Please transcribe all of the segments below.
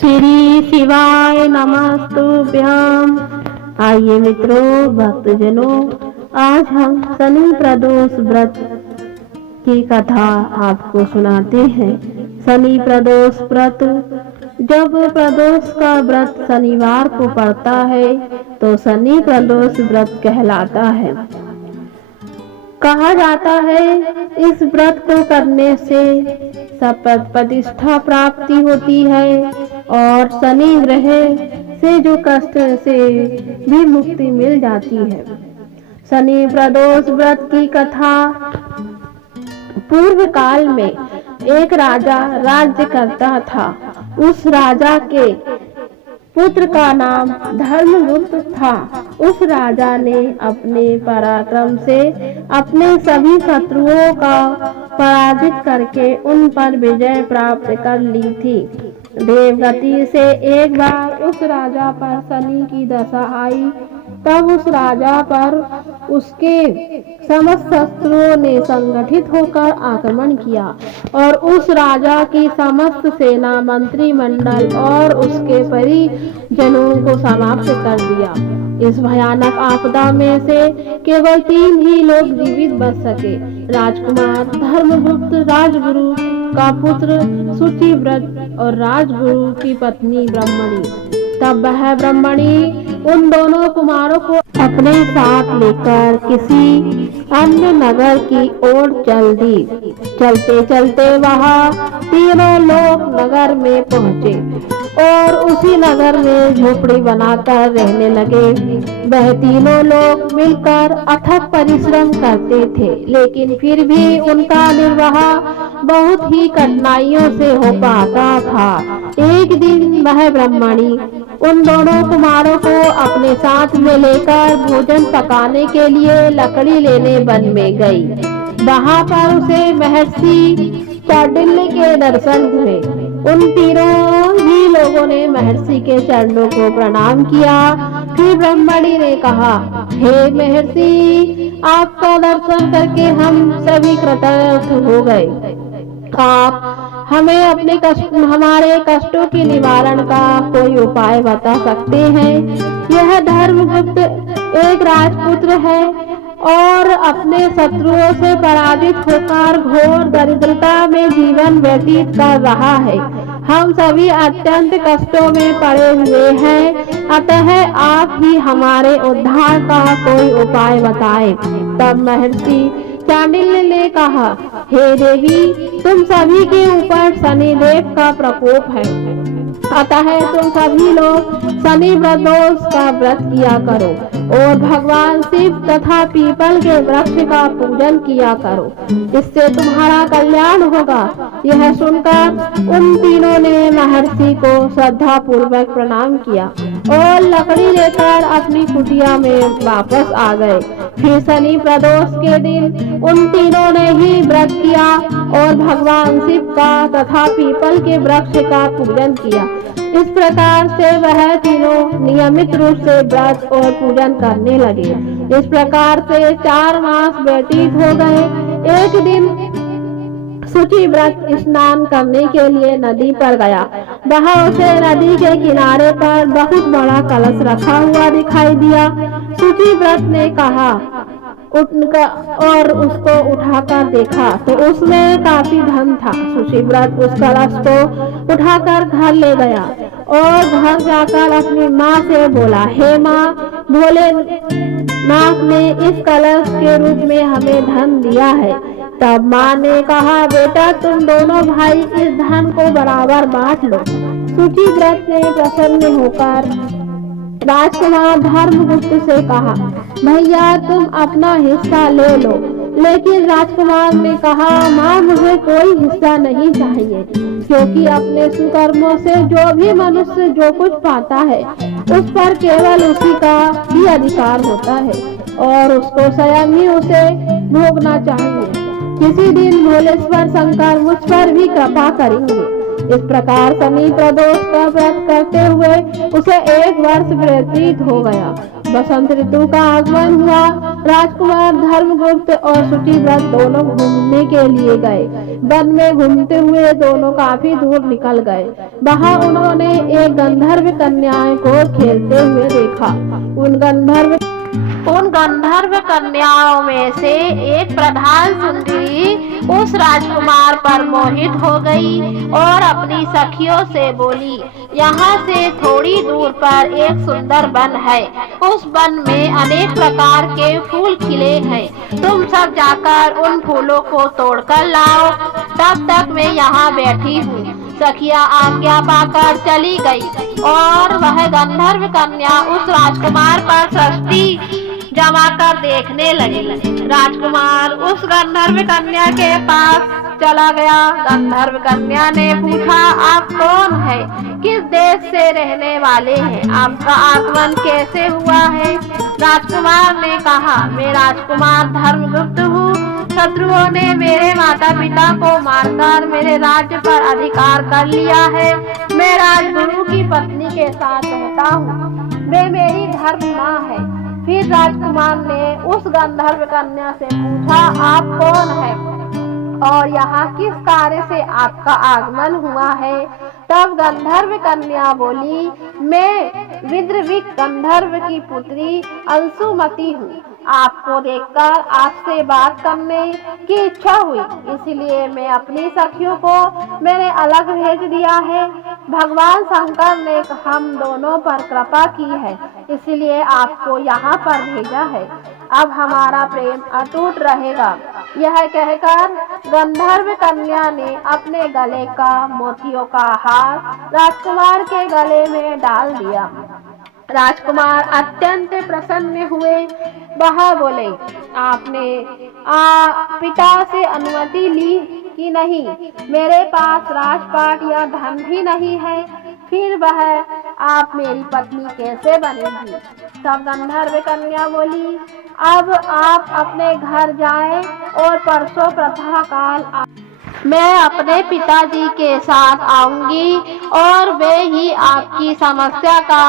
श्री शिवाय नमस्तुभ्यं। आइए मित्रों, भक्तजनों, आज हम शनि प्रदोष व्रत की कथा आपको सुनाते हैं। शनि प्रदोष व्रत। जब प्रदोष का व्रत शनिवार को पड़ता है तो शनि प्रदोष व्रत कहलाता है। कहा जाता है इस व्रत को करने से सपद प्रतिष्ठा प्राप्ति होती है और शनि ग्रह से जो कष्ट से भी मुक्ति मिल जाती है। शनि प्रदोष व्रत की कथा। पूर्व काल में एक राजा राज्य करता था। उस राजा के पुत्र का नाम धर्मगुप्त था। उस राजा ने अपने पराक्रम से अपने सभी शत्रुओं का पराजित करके उन पर विजय प्राप्त कर ली थी। देवगति से एक बार उस राजा पर शनि की दशा आई। तब उस राजा पर उसके समस्त शत्रुओं ने संगठित होकर आक्रमण किया और उस राजा की समस्त सेना, मंत्रिमंडल और उसके परिजनों को समाप्त कर दिया। इस भयानक आपदा में से केवल 3 ही लोग जीवित बच सके। राजकुमार धर्मगुप्त, राजगुरु का पुत्र शुचिव्रत और राजगुरु की पत्नी ब्रह्मणी। तब वह ब्रह्मणी उन दोनों कुमारों को अपने साथ लेकर किसी अन्य नगर की ओर चल दी। चलते चलते वहाँ तीनों लोग नगर में पहुँचे और उसी नगर में झोपड़ी बनाकर रहने लगे। वह तीनों लोग मिलकर अथक परिश्रम करते थे, लेकिन फिर भी उनका निर्वाह बहुत ही कठिनाइयों से हो पाता था। एक दिन वह ब्रह्मणी उन दोनों कुमारों को अपने साथ में लेकर भोजन पकाने के लिए लकड़ी लेने वन में गई। वहाँ पर उसे महर्षि कौंडिल्य के दर्शन हुए। उन तीनों ही लोगों ने महर्षि के चरणों को प्रणाम किया। फिर ब्रह्मणी ने कहा, हे महर्षि, आपका दर्शन करके हम सभी कृतज्ञ हो गए। आप हमें हमारे कष्टों के निवारण का कोई उपाय बता सकते हैं। यह धर्मगुप्त एक राजपुत्र है और अपने शत्रुओं से पराजित होकर घोर दरिद्रता में जीवन व्यतीत कर रहा है। हम सभी अत्यंत कष्टों में पड़े हुए हैं, अतः आप ही हमारे उद्धार का कोई उपाय बताएं। तब महर्षि कौंडिल्य ने कहा, हे देवी, तुम सभी के ऊपर शनिदेव का प्रकोप है, अतः तुम सभी लोग शनि प्रदोष का व्रत किया करो और भगवान शिव तथा पीपल के वृक्ष का पूजन किया करो, इससे तुम्हारा कल्याण होगा। यह सुनकर उन तीनों ने महर्षि को श्रद्धा पूर्वक प्रणाम किया और लकड़ी लेकर अपनी कुटिया में वापस आ गए। फिर शनि प्रदोष के दिन उन तीनों ने ही व्रत किया और भगवान शिव का तथा पीपल के वृक्ष का पूजन किया। इस प्रकार से वह तीनों नियमित रूप से व्रत और पूजन करने लगे। इस प्रकार से 4 मास व्यतीत हो गए। एक दिन शुचिव्रत स्नान करने के लिए नदी पर गया। वहाँ उसे नदी के किनारे पर बहुत बड़ा कलश रखा हुआ दिखाई दिया। शुचिव्रत ने कहा और उसको उठाकर देखा तो उसमें काफी धन था। शुचिव्रत उस कलश को उठाकर घर ले गया और घर जाकर अपनी माँ से बोला, हे माँ, भोलेनाथ ने इस कलश के रूप में हमें धन दिया है। तब माँ ने कहा, बेटा, तुम दोनों भाई इस धन को बराबर बांट लो। शुचिव्रत ने प्रसन्न होकर राजकुमार धर्मगुप्त से कहा, भैया, तुम अपना हिस्सा ले लो। लेकिन राजकुमार ने कहा, माँ, मुझे कोई हिस्सा नहीं चाहिए, क्योंकि अपने सुकर्मों से जो भी मनुष्य जो कुछ पाता है उस पर केवल उसी का ही अधिकार होता है और उसको स्वयं ही उसे भोगना चाहिए। किसी दिन भोलेश्वर शंकर मुझ पर भी कृपा करेंगे। इस प्रकार शनि प्रदोष का व्रत करते हुए उसे 1 वर्ष व्यतीत हो गया। बसंत ऋतु का आगमन हुआ राजकुमार धर्मगुप्त और शुचिव्रत दोनों घूमने के लिए गए। वन में घूमते हुए दोनों काफी दूर निकल गए। वहां उन्होंने एक गंधर्व कन्या को खेलते हुए देखा। उन गंधर्व कन्याओं में से एक प्रधान सुंदरी उस राजकुमार पर मोहित हो गई और अपनी सखियों से बोली, यहाँ से थोड़ी दूर पर एक सुंदर वन है। उस वन में अनेक प्रकार के फूल खिले हैं। तुम सब जाकर उन फूलों को तोड़कर लाओ, तब तक मैं यहाँ बैठी हूँ। सखियां आज्ञा पाकर चली गई और वह गंधर्व कन्या उस राजकुमार पर सृष्टि जमा कर देखने लगी। राजकुमार उस गंधर्व कन्या के पास चला गया। गंधर्व कन्या ने पूछा, आप कौन है? किस देश से रहने वाले हैं? आपका आगमन कैसे हुआ है? राजकुमार ने कहा, मैं राजकुमार धर्मगुप्त हूँ। शत्रुओं ने मेरे माता पिता को मारकर मेरे राज्य पर अधिकार कर लिया है। मैं राजगुरु की पत्नी के साथ रहता हूँ। वे मेरी धर्म माँ है। फिर राजकुमार ने उस गंधर्व कन्या से पूछा, आप कौन है और यहाँ किस कार्य से आपका आगमन हुआ है? तब गंधर्व कन्या बोली, मैं विद्रविक गंधर्व की पुत्री अंशुमति हूँ। आपको देखकर आपसे बात करने की इच्छा हुई, इसलिए मैं अपनी सखियों को मैंने अलग भेज दिया है। भगवान शंकर ने हम दोनों पर कृपा की है, इसलिए आपको यहाँ पर भेजा है। अब हमारा प्रेम अटूट रहेगा। यह कहकर गंधर्व कन्या ने अपने गले का मोतियों का हार राजकुमार के गले में डाल दिया। राजकुमार अत्यंत प्रसन्न हुए। वह बोले, आपने पिता से अनुमति ली कि नहीं? मेरे पास राजपाट या धन भी नहीं है, फिर वह आप मेरी पत्नी कैसे बनेगी? तब गंधर्व कन्या बोली, अब आप अपने घर जाएं और परसों प्रातःकाल मैं अपने पिताजी के साथ आऊंगी और वे ही आपकी समस्या का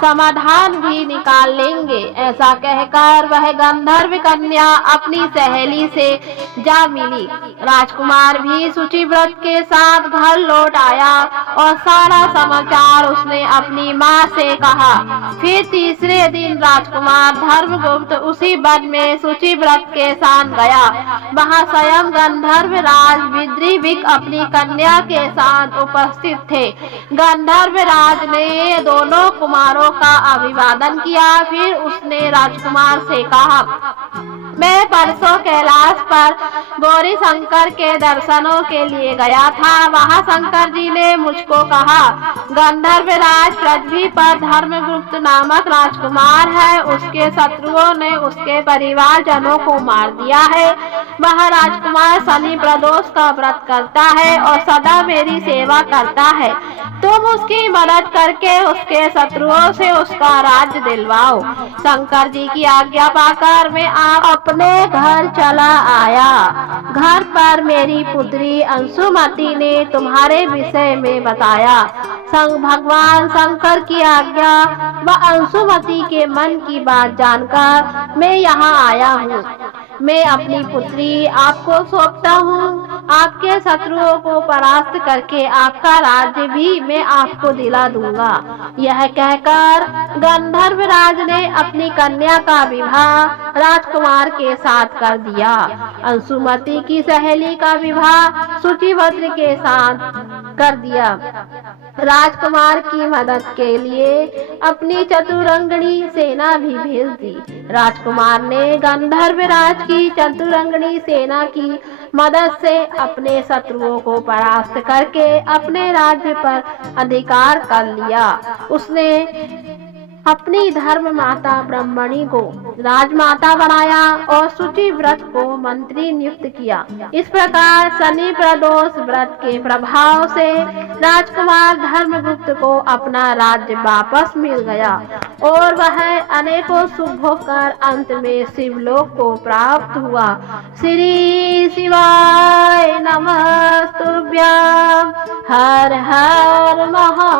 समाधान भी निकाल लेंगे। ऐसा कहकर वह गंधर्व कन्या अपनी सहेली से जा मिली। राजकुमार भी शुचिव्रत के साथ घर लौट आया और सारा समाचार उसने अपनी माँ से कहा। फिर तीसरे दिन राजकुमार धर्मगुप्त उसी वन में शुचिव्रत के साथ गया। वहाँ स्वयं गंधर्व राज विद्रविक अपनी कन्या के साथ उपस्थित थे। गंधर्व राज ने दोनों कुमारों का अभिवादन किया। फिर उसने राजकुमार से कहा, मैं परसों कैलाश पर गौरी शंकर के दर्शनों के लिए गया था। वहाँ शंकर जी ने मुझको कहा, गंधर्व राज पृथ्वी पर धर्मगुप्त नामक राजकुमार है। उसके शत्रुओं ने उसके परिवारजनों को मार दिया है। वह राजकुमार शनि प्रदोष का व्रत करता है और सदा मेरी सेवा करता है। तुम उसकी मदद करके उसके शत्रुओं से उसका राज्य दिलवाओ। शंकर जी की आज्ञा पाकर मैं अपने घर चला आया। घर पर मेरी पुत्री अंशुमति ने तुम्हारे विषय में बताया। भगवान शंकर की आज्ञा व अंशुमति के मन की बात जानकर मैं यहाँ आया हूँ। मैं अपनी पुत्री आपको सौंपता हूँ। आपके शत्रुओं को परास्त करके आपका राज्य भी मैं आपको दिला दूंगा। यह कहकर गंधर्व राज ने अपनी कन्या का विवाह राजकुमार के साथ कर दिया। अंशुमति की सहेली का विवाह शुचिव्रत के साथ कर दिया। राजकुमार की मदद के लिए अपनी चतुरंगनी सेना भी भेज दी। राजकुमार ने गंधर्व राज की चतुरंगनी सेना की मदद से अपने शत्रुओं को परास्त करके अपने राज्य पर अधिकार कर लिया। उसने अपनी धर्म माता ब्रह्मणी को राजमाता बनाया और शुचिव्रत को मंत्री नियुक्त किया। इस प्रकार शनि प्रदोष व्रत के प्रभाव से राजकुमार धर्मगुप्त को अपना राज्य वापस मिल गया और वह अनेकों शुभ होकर अंत में शिवलोक को प्राप्त हुआ। श्री शिवाय नमस्तुभ्यं। हर हर महा